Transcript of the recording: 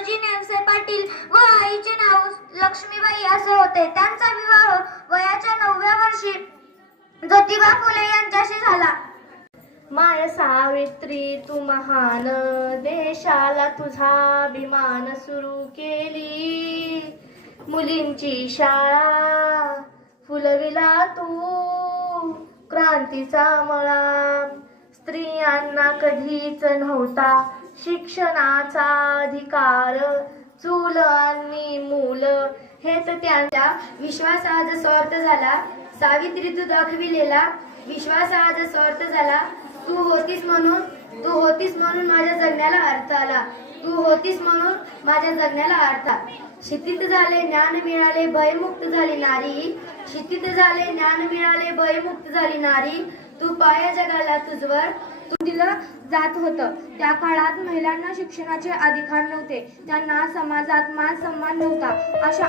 दादोजी नेवसे पाटील व आईचे नाव लक्ष्मीबाई असे होते. त्यांचा विवाह वयाच्या 9व्या वर्षी ज्योतिबा फुले यांच्याशी झाला. माय सावित्री तू महान, देशाला तुझा अभिमान. सुरू केली मुलींची शाळा, फुलविला तू क्रांतीचा मळा. स्त्रियांना कधीच नव्हता शिक्षणाचा अधिकार, चूल आणि मूल हेच त्यांच्या विश्वासाचा स्वार्थ झाला. सावित्री तू दाखविलेला विश्वास आज स्वार्थ झाला. तू होतीस म्हणून माझ्या जगण्याला अर्थ आला. तू होतीस म्हणून माझ्या जगण्याला अर्थ. शिथित झाले ज्ञान मिळाले भयमुक्त झाली नारी. शिथित झाले ज्ञान मिळाले भयमुक्त झाली नारी. तू पाया जगाला तुझवर तू दिलं जात होतं. त्या काळात महिलांना शिक्षणाचे अधिकार नव्हते. त्यांना समाजात मान सन्मान नव्हता. अशा